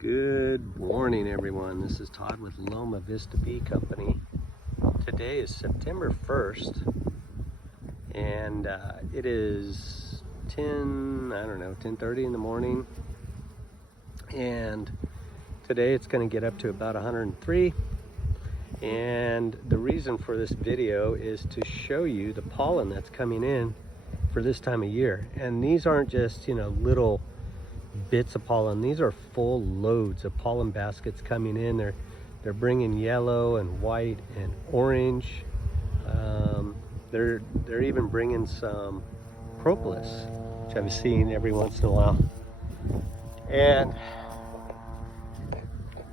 Good morning, everyone. This is Todd with Loma Vista Bee Company. Today is September 1st, and it is 10:30 in the morning. And today it's going to get up to about 103. And the reason for this video is to show you the pollen that's coming in for this time of year. And these aren't just, little bits of pollen. These are full loads of pollen baskets coming in. They're bringing yellow and white and orange. They're even bringing some propolis, which I've seen every once in a while. And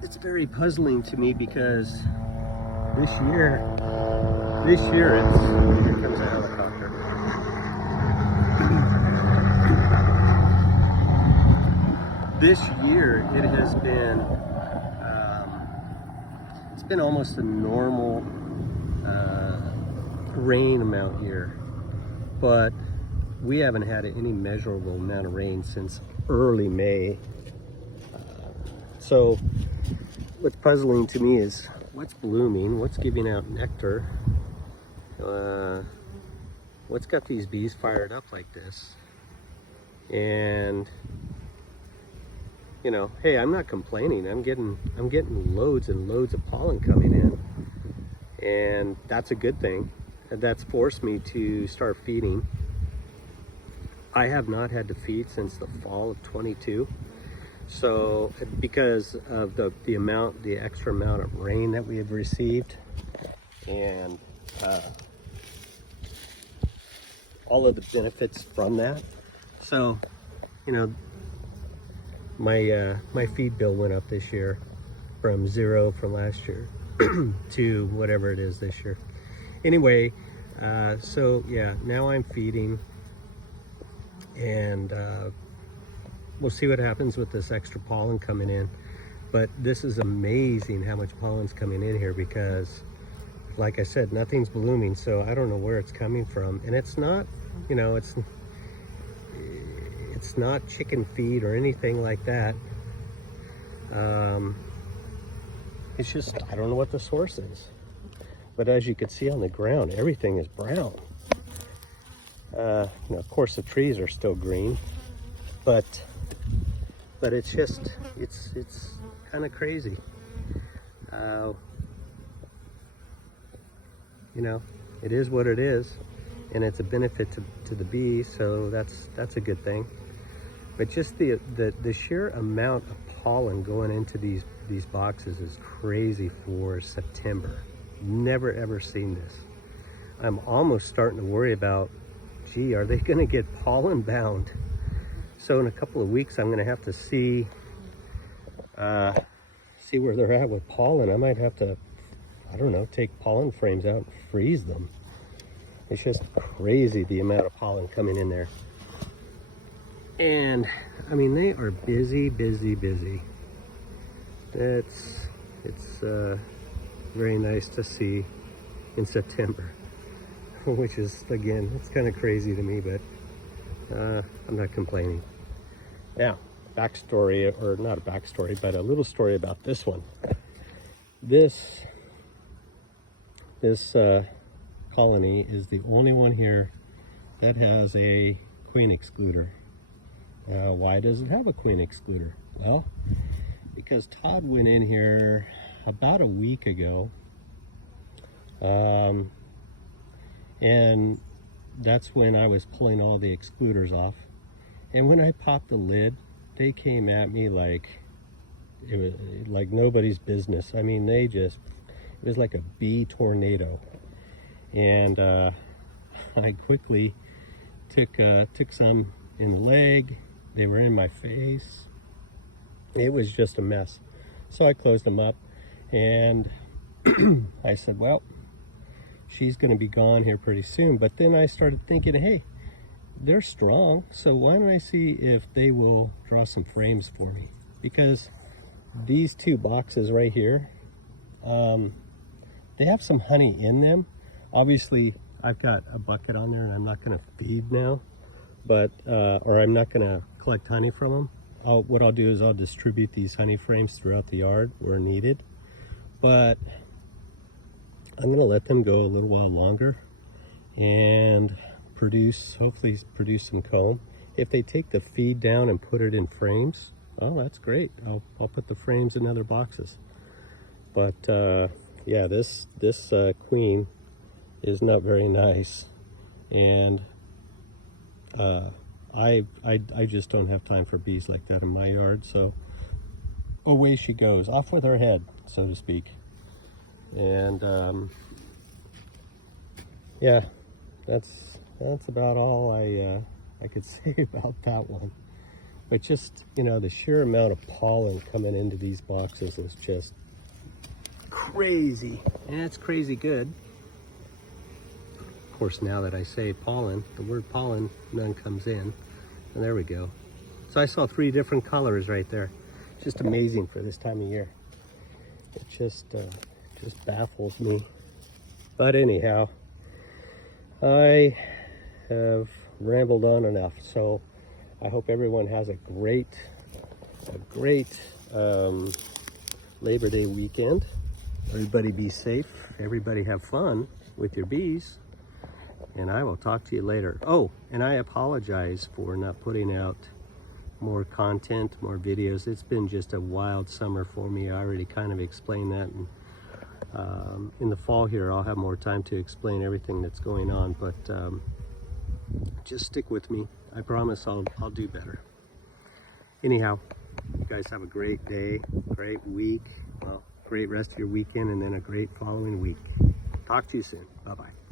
it's very puzzling to me because this year it's, here comes a helicopter. This year it has been, it's been almost a normal rain amount here, but we haven't had any measurable amount of rain since early May. So what's puzzling to me is what's blooming, what's giving out nectar, what's got these bees fired up like this. And hey, I'm not complaining. I'm getting loads and loads of pollen coming in, and that's a good thing. That's forced me to start feeding. I have not had to feed since the fall of 22. So because of the extra amount of rain that we have received, and all of the benefits from that. So, my feed bill went up this year from $0 from last year to whatever it is this year. Anyway, so yeah, now I'm feeding, and we'll see what happens with this extra pollen coming in. But this is amazing how much pollen's coming in here, because like I said, nothing's blooming, so I don't know where it's coming from. And it's not, it's not chicken feed or anything like that. It's just, I don't know what the source is. But as you can see on the ground, everything is brown. Of course the trees are still green, but it's just, it's kind of crazy. It is what it is, and it's a benefit to the bees, so that's a good thing. But just the sheer amount of pollen going into these boxes is crazy for September. Never ever seen this. I'm almost starting to worry about, gee, are they going to get pollen bound? So in a couple of weeks, I'm going to have to see where they're at with pollen. I might have to, I don't know, take pollen frames out and freeze them. It's just crazy the amount of pollen coming in there. And I mean, they are busy. It's very nice to see in September, which is, again, it's kind of crazy to me, but I'm not complaining. Now, backstory, or not a backstory, but a little story about this one. This colony is the only one here that has a queen excluder. Why does it have a queen excluder? Well, because Todd went in here about a week ago, and that's when I was pulling all the excluders off. And when I popped the lid, they came at me like it was like nobody's business. I mean, it was like a bee tornado. And I quickly took some in the leg. They were in my face. It was just a mess. So I closed them up, and I said, well, she's going to be gone here pretty soon. But then I started thinking, hey, they're strong, so why don't I see if they will draw some frames for me? Because these two boxes right here, they have some honey in them. Obviously, I've got a bucket on there, and I'm not going to feed now, but or I'm not going to collect honey from them. what I'll do is I'll distribute these honey frames throughout the yard where needed, but I'm going to let them go a little while longer and hopefully produce some comb. If they take the feed down and put it in frames, oh, that's great. I'll put the frames in other boxes. But yeah, this queen is not very nice, and I just don't have time for bees like that in my yard. So away she goes, off with her head, so to speak. And yeah, that's about all I could say about that one. But just, you know, the sheer amount of pollen coming into these boxes is just crazy. And it's crazy good. Of course, now that I say pollen, the word pollen, none comes in. And there we go. So I saw 3 different colors right there. Just amazing for this time of year. It just baffles me. But anyhow, I have rambled on enough. So I hope everyone has a great Labor Day weekend. Everybody be safe. Everybody have fun with your bees. And I will talk to you later. Oh, and I apologize for not putting out more content, more videos. It's been just a wild summer for me. I already kind of explained that. And in the fall here, I'll have more time to explain everything that's going on. But just stick with me. I promise I'll do better. Anyhow, you guys have a great day, great week, well, great rest of your weekend, and then a great following week. Talk to you soon. Bye-bye.